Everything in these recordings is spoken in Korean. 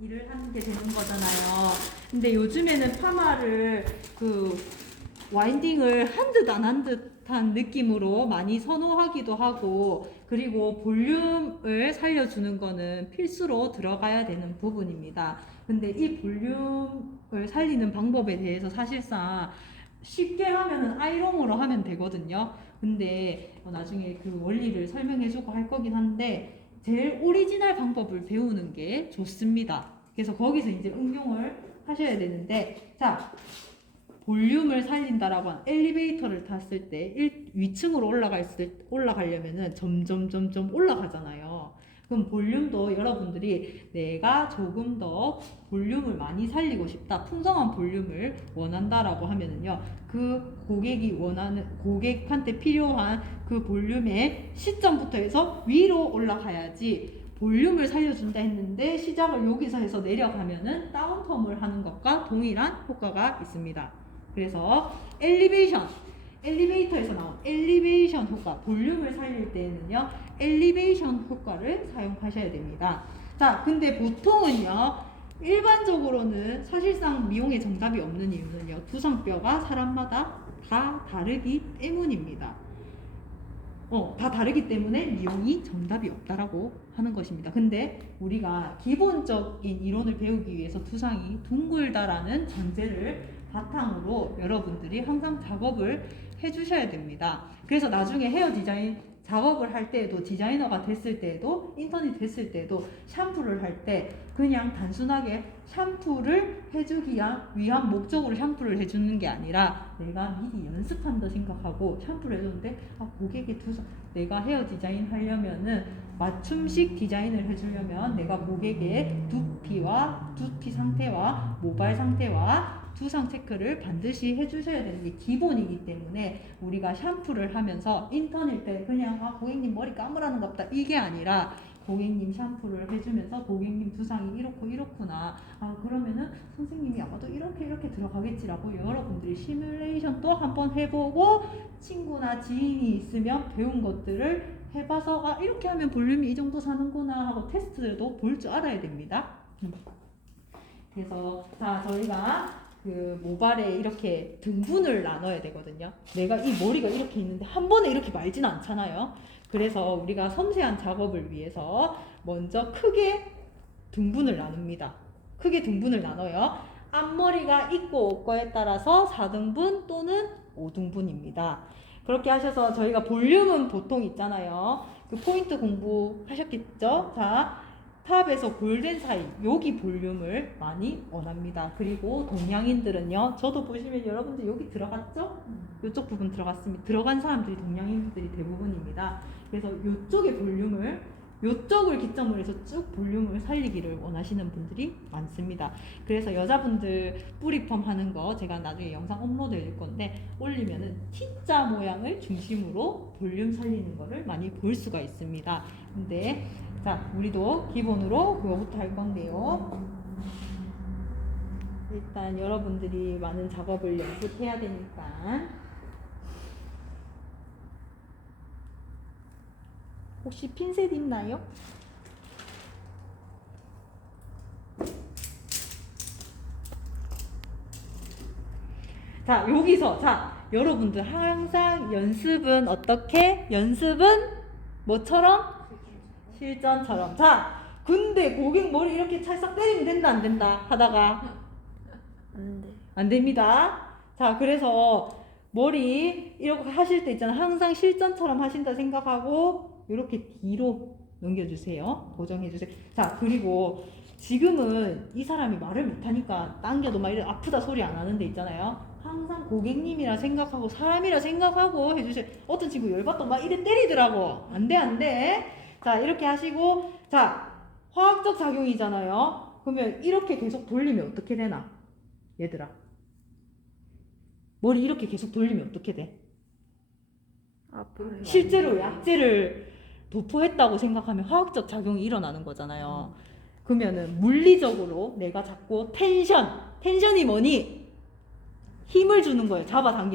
일을 하는 게 되는 거잖아요. 근데 요즘에는 파마를 와인딩을 한 듯 안 한 듯한 느낌으로 많이 선호하기도 하고, 그리고 볼륨을 살려주는 거는 필수로 들어가야 되는 부분입니다. 근데 이 볼륨을 살리는 방법에 대해서 사실상 쉽게 하면은 아이롱으로 하면 되거든요. 근데 나중에 그 원리를 설명해주고 할 거긴 한데, 제일 오리지널 방법을 배우는 게 좋습니다. 그래서 거기서 이제 응용을 하셔야 되는데, 자, 볼륨을 살린다라고 한 엘리베이터를 탔을 때 위층으로 올라가려면은 점점 올라가잖아요. 그럼 볼륨도 여러분들이 내가 조금 더 볼륨을 많이 살리고 싶다, 풍성한 볼륨을 원한다라고 하면은요, 그 고객한테 필요한 그 볼륨의 시점부터 해서 위로 올라가야지, 볼륨을 살려준다 했는데 시작을 여기서 해서 내려가면은 다운펌을 하는 것과 동일한 효과가 있습니다. 그래서 엘리베이터에서 나온 엘리베이션 효과, 볼륨을 살릴 때는요, 엘리베이션 효과를 사용하셔야 됩니다. 자, 근데 보통은요, 일반적으로는 사실상 미용에 정답이 없는 이유는요, 두상뼈가 사람마다 다 다르기 때문입니다. 다 다르기 때문에 미용이 정답이 없다라고 하는 것입니다. 근데 우리가 기본적인 이론을 배우기 위해서 두상이 둥글다라는 전제를 바탕으로 여러분들이 항상 작업을 해주셔야 됩니다. 그래서 나중에 헤어 디자인 작업을 할 때에도, 디자이너가 됐을 때에도, 인턴이 됐을 때에도 샴푸를 할 때 그냥 단순하게 샴푸를 해주기 위한 목적으로 샴푸를 해주는 게 아니라, 내가 미리 연습한다 생각하고 샴푸를 해줬는데 고객의 두상, 내가 헤어 디자인 하려면은 맞춤식 디자인을 해주려면 내가 고객의 두피 상태와 모발 상태와 두상 체크를 반드시 해주셔야 되는 게 기본이기 때문에, 우리가 샴푸를 하면서 인턴일 때 그냥 고객님 머리 감으라는 것 같다, 이게 아니라 고객님 샴푸를 해주면서 고객님 두상이 이렇구나, 그러면은 선생님이 아마도 이렇게 들어가겠지라고 여러분들이 시뮬레이션 또 한번 해보고, 친구나 지인이 있으면 배운 것들을 해봐서 이렇게 하면 볼륨이 이 정도 사는구나 하고 테스트도 볼 줄 알아야 됩니다. 그래서 자, 저희가 그 모발에 이렇게 등분을 나눠야 되거든요. 내가 이 머리가 이렇게 있는데 한 번에 이렇게 말지는 않잖아요. 그래서 우리가 섬세한 작업을 위해서 먼저 크게 등분을 나눕니다. 크게 등분을 나눠요. 앞머리가 있고 없고에 따라서 4등분 또는 5등분입니다. 그렇게 하셔서 저희가 볼륨은 보통 있잖아요. 그 포인트 공부하셨겠죠? 자, 탑에서 골덴 사이, 여기 볼륨을 많이 원합니다. 그리고 동양인들은요, 저도 보시면 여러분들 여기 들어갔죠? 이쪽 부분 들어갔습니다. 들어간 사람들이 동양인들이 대부분입니다. 그래서 이쪽의 볼륨을, 이쪽을 기점으로 해서 쭉 볼륨을 살리기를 원하시는 분들이 많습니다. 그래서 여자분들 뿌리펌 하는 거 제가 나중에 영상 업로드 해줄 건데, 올리면은 T자 모양을 중심으로 볼륨 살리는 거를 많이 볼 수가 있습니다. 근데 자, 우리도 기본으로 그거부터 할 건데요. 일단 여러분들이 많은 작업을 연습해야 되니까, 혹시 핀셋 있나요? 자, 여기서 여러분들 항상 연습은 어떻게? 연습은 뭐처럼? 실전처럼. 자, 근데 고객 머리 이렇게 찰싹 때리면 된다 안 된다 하다가 안 됩니다. 자, 그래서 머리 이렇게 하실 때 있잖아, 항상 실전처럼 하신다 생각하고 이렇게 뒤로 넘겨주세요. 고정해주세요. 자, 그리고 지금은 이 사람이 말을 못하니까 당겨도 막 이런 아프다 소리 안 하는 데 있잖아요. 항상 고객님이라 생각하고 사람이라 생각하고 해주세요. 어떤 친구 열받던 막 이래 때리더라고. 안 돼. 자, 이렇게 하시고, 자, 화학적 작용이잖아요. 그러면 이렇게 계속 돌리면 어떻게 되나? 얘들아, 머리 이렇게 계속 돌리면 어떻게 돼? 실제로 약재를 도포했다고 생각하면 화학적 작용이 일어나는 거잖아요. 그러면은 물리적으로 내가 자꾸 텐션이 뭐니? 힘을 주는 거예요.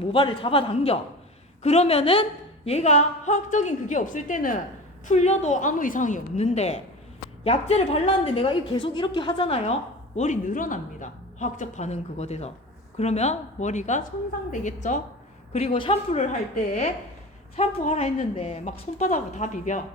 모발을 잡아당겨. 그러면은 얘가 화학적인 그게 없을 때는 풀려도 아무 이상이 없는데, 약재를 발랐는데 내가 계속 이렇게 하잖아요. 머리 늘어납니다. 화학적 반응 그거 돼서. 그러면 머리가 손상되겠죠. 그리고 샴푸를 할 때 샴푸 하라 했는데 막 손바닥으로 다 비벼.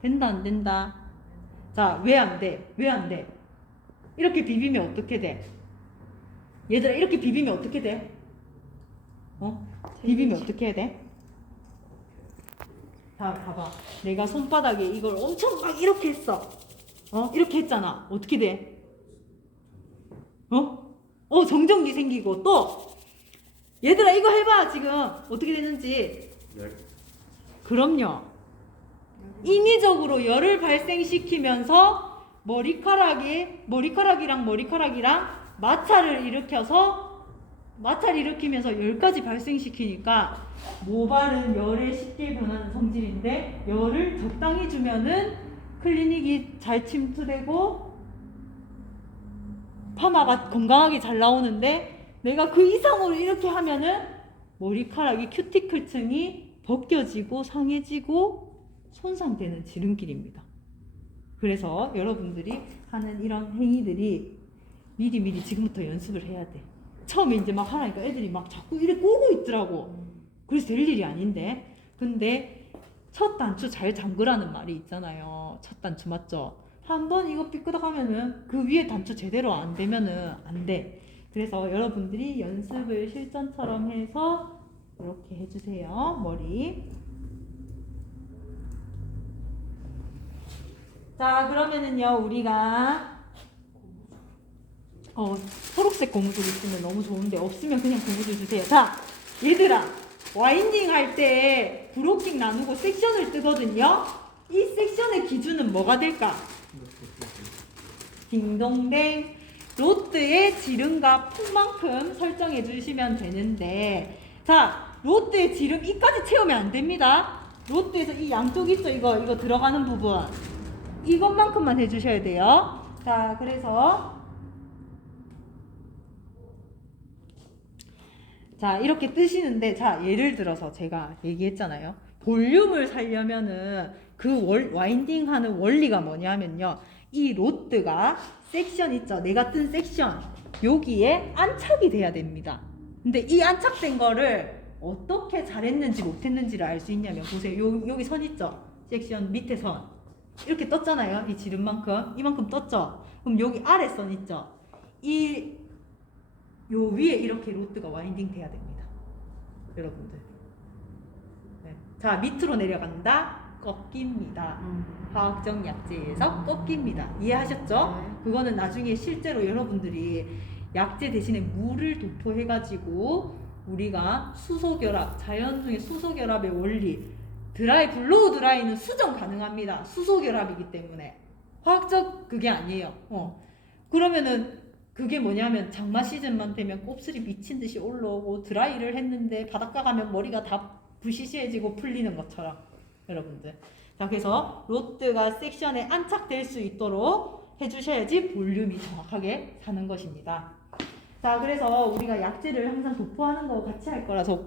된다 안 된다? 자, 왜 안 돼? 왜 안 돼? 이렇게 비비면 어떻게 돼? 얘들아, 이렇게 비비면 어떻게 돼? 비비면 어떻게 해야 돼? 자, 봐봐. 내가 손바닥에 이걸 엄청 막 이렇게 했어. 이렇게 했잖아. 어떻게 돼? 정전기 생기고 또 얘들아 이거 해봐. 지금 어떻게 되는지. 그럼요. 인위적으로 열을 발생시키면서 머리카락이랑 마찰을 일으키면서 열까지 발생시키니까 모발은 열에 쉽게 변하는 성질인데 열을 적당히 주면은 클리닉이 잘 침투되고 파마가 건강하게 잘 나오는데 내가 그 이상으로 이렇게 하면은 머리카락이 큐티클층이 벗겨지고 상해지고 손상되는 지름길입니다. 그래서 여러분들이 하는 이런 행위들이 미리 지금부터 연습을 해야 돼. 처음에 이제 막 하라니까 애들이 막 자꾸 이렇게 꼬고 있더라고. 그래서 될 일이 아닌데. 근데 첫 단추 잘 잠그라는 말이 있잖아요. 첫 단추 맞죠? 한번 이거 삐끄덕하면은 그 위에 단추 제대로 안 되면은 안 돼. 그래서 여러분들이 연습을 실전처럼 해서 이렇게 해주세요. 머리. 자, 그러면은요, 우리가 초록색 고무줄 있으면 너무 좋은데 없으면 그냥 고무줄 주세요. 자, 얘들아, 와인딩 할 때 브로킹 나누고 섹션을 뜨거든요. 이 섹션의 기준은 뭐가 될까? 딩동댕. 로트의 지름과 폭만큼 설정해 주시면 되는데, 자, 로트의 지름 이까지 채우면 안 됩니다. 로트에서 이 양쪽 있죠? 이거 들어가는 부분. 이것만큼만 해주셔야 돼요. 자, 그래서 자, 이렇게 뜨시는데, 자, 예를 들어서 제가 얘기했잖아요. 볼륨을 살려면은 그 와인딩 하는 원리가 뭐냐면요. 이 로트가 섹션 있죠? 내가 뜬 섹션. 여기에 안착이 돼야 됩니다. 근데 이 안착된 거를 어떻게 잘했는지 못했는지를 알 수 있냐면, 보세요. 여기 선 있죠? 섹션 밑에 선. 이렇게 떴잖아요. 이 지름만큼. 이만큼 떴죠? 그럼 여기 아래 선 있죠? 요 위에 이렇게 로트가 와인딩 돼야 됩니다. 여러분들. 네. 자, 밑으로 내려간다. 꺾입니다. 화학적 약재에서 꺾입니다. 이해하셨죠? 네. 그거는 나중에 실제로 여러분들이 약재 대신에 물을 도포해가지고 우리가 수소결합, 자연 중에 수소결합의 원리, 블로우 드라이는 수정 가능합니다. 수소결합이기 때문에. 화학적 그게 아니에요. 그러면은 그게 뭐냐면 장마 시즌만 되면 곱슬이 미친 듯이 올라오고 드라이를 했는데 바닷가 가면 머리가 다 부시시해지고 풀리는 것처럼 여러분들. 자, 그래서 로트가 섹션에 안착될 수 있도록 해주셔야지 볼륨이 정확하게 사는 것입니다. 자, 그래서 우리가 약재를 항상 도포하는 거 같이 할 거라서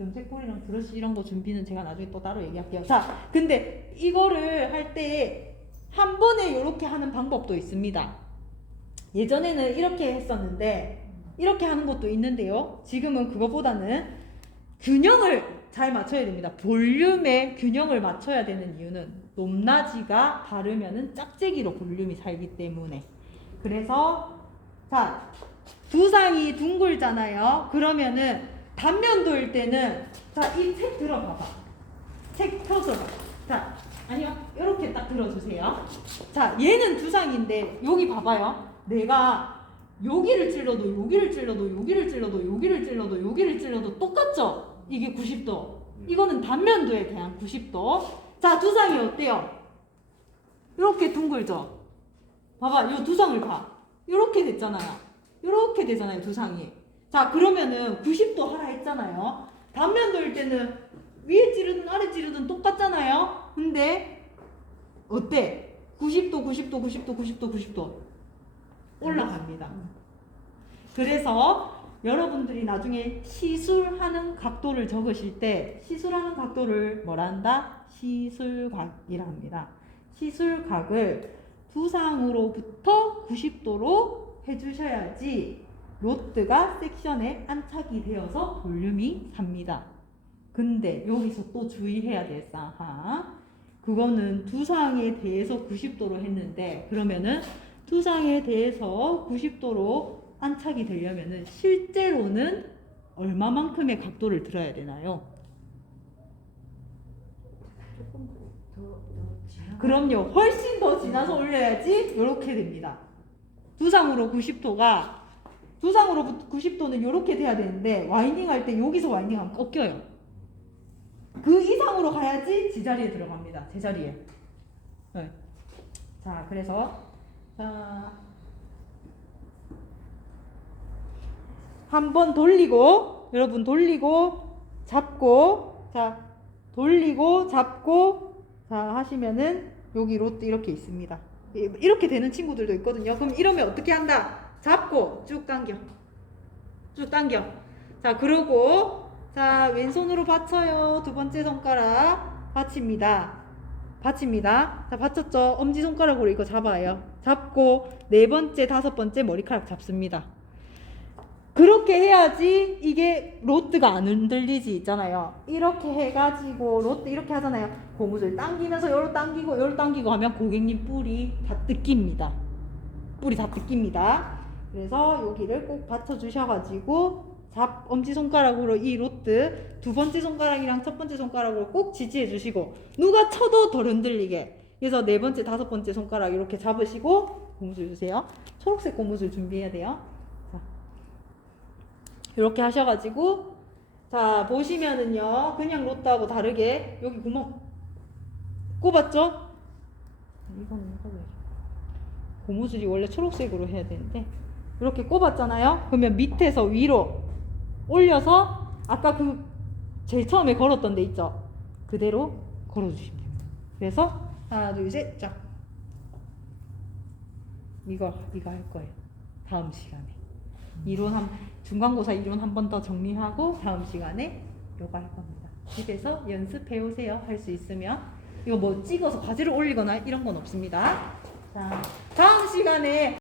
염색볼이랑 브러쉬 이런 거 준비는 제가 나중에 또 따로 얘기할게요. 자, 근데 이거를 할 때 한 번에 이렇게 하는 방법도 있습니다. 예전에는 이렇게 했었는데 이렇게 하는 것도 있는데요. 지금은 그거보다는 균형을 잘 맞춰야 됩니다. 볼륨의 균형을 맞춰야 되는 이유는 높낮이가 다르면은 짝재기로 볼륨이 살기 때문에. 그래서 자, 두상이 둥글잖아요. 그러면은 단면도일 때는 자, 이 책 들어봐봐. 책 펴서 봐. 자, 아니요. 이렇게 딱 들어주세요. 자, 얘는 두상인데 여기 봐봐요. 내가 여기를 찔러도 똑같죠? 이게 90도. 이거는 단면도에 대한 90도. 자, 두상이 어때요? 이렇게 둥글죠? 봐봐, 이 두상을 봐. 이렇게 됐잖아요. 이렇게 되잖아요, 두상이. 자, 그러면은 90도 하라 했잖아요. 단면도일 때는 위에 찌르든 아래 찌르든 똑같잖아요. 근데 어때? 90도 올라갑니다. 그래서 여러분들이 나중에 시술하는 각도를 적으실 때 시술하는 각도를 뭐라 한다? 시술각이라 합니다. 시술각을 두상으로부터 90도로 해주셔야지 로트가 섹션에 안착이 되어서 볼륨이 삽니다. 근데 여기서 또 주의해야 될 사항, 그거는 두상에 대해서 90도로 했는데, 그러면은 두상에 대해서 90도로 안착이 되려면은 실제로는 얼마만큼의 각도를 들어야 되나요? 조금 더 지나. 그럼요. 훨씬 더 지나서 올려야지 이렇게 됩니다. 두상으로 90도는 이렇게 돼야 되는데 와인딩 할 때 여기서 와인딩하면 꺾여요. 그 이상으로 가야지 제자리에 들어갑니다. 제자리에. 네. 자, 그래서 한번 돌리고, 여러분 돌리고 잡고, 자 돌리고 잡고, 자 하시면은 여기 로트 이렇게 있습니다. 이렇게 되는 친구들도 있거든요. 그럼 이러면 어떻게 한다? 잡고 쭉 당겨, 쭉 당겨. 자, 그러고 자 왼손으로 받쳐요. 두 번째 손가락 받칩니다. 받칩니다. 자, 받쳤죠? 엄지손가락으로 이거 잡아요. 잡고 네 번째, 다섯 번째 머리카락 잡습니다. 그렇게 해야지 이게 로트가 안 흔들리지 있잖아요. 이렇게 해가지고 로트 이렇게 하잖아요. 고무줄 당기면서 요로 당기고 하면 고객님 뿔이 다 뜯깁니다. 뿔이 다 뜯깁니다. 그래서 여기를 꼭 받쳐주셔가지고 엄지손가락으로 이 로트 두 번째 손가락이랑 첫 번째 손가락으로 꼭 지지해 주시고, 누가 쳐도 덜 흔들리게. 그래서 네 번째, 다섯 번째 손가락 이렇게 잡으시고 고무줄 주세요. 초록색 고무줄 준비해야 돼요. 자, 이렇게 하셔가지고, 자 보시면은요, 그냥 로트하고 다르게 여기 구멍 꼽았죠? 이거는 고무줄이 원래 초록색으로 해야 되는데 이렇게 꼽았잖아요. 그러면 밑에서 위로 올려서 아까 그 제일 처음에 걸었던 데 있죠? 그대로 걸어주시면 됩니다. 그래서 하나 둘 셋 쫙. 이거 할 거예요. 다음 시간에 중간고사 이론 한 번 더 정리하고 다음 시간에 요거 할 겁니다. 집에서 연습해 오세요. 할 수 있으면. 이거 뭐 찍어서 과제를 올리거나 이런 건 없습니다. 자, 다음 시간에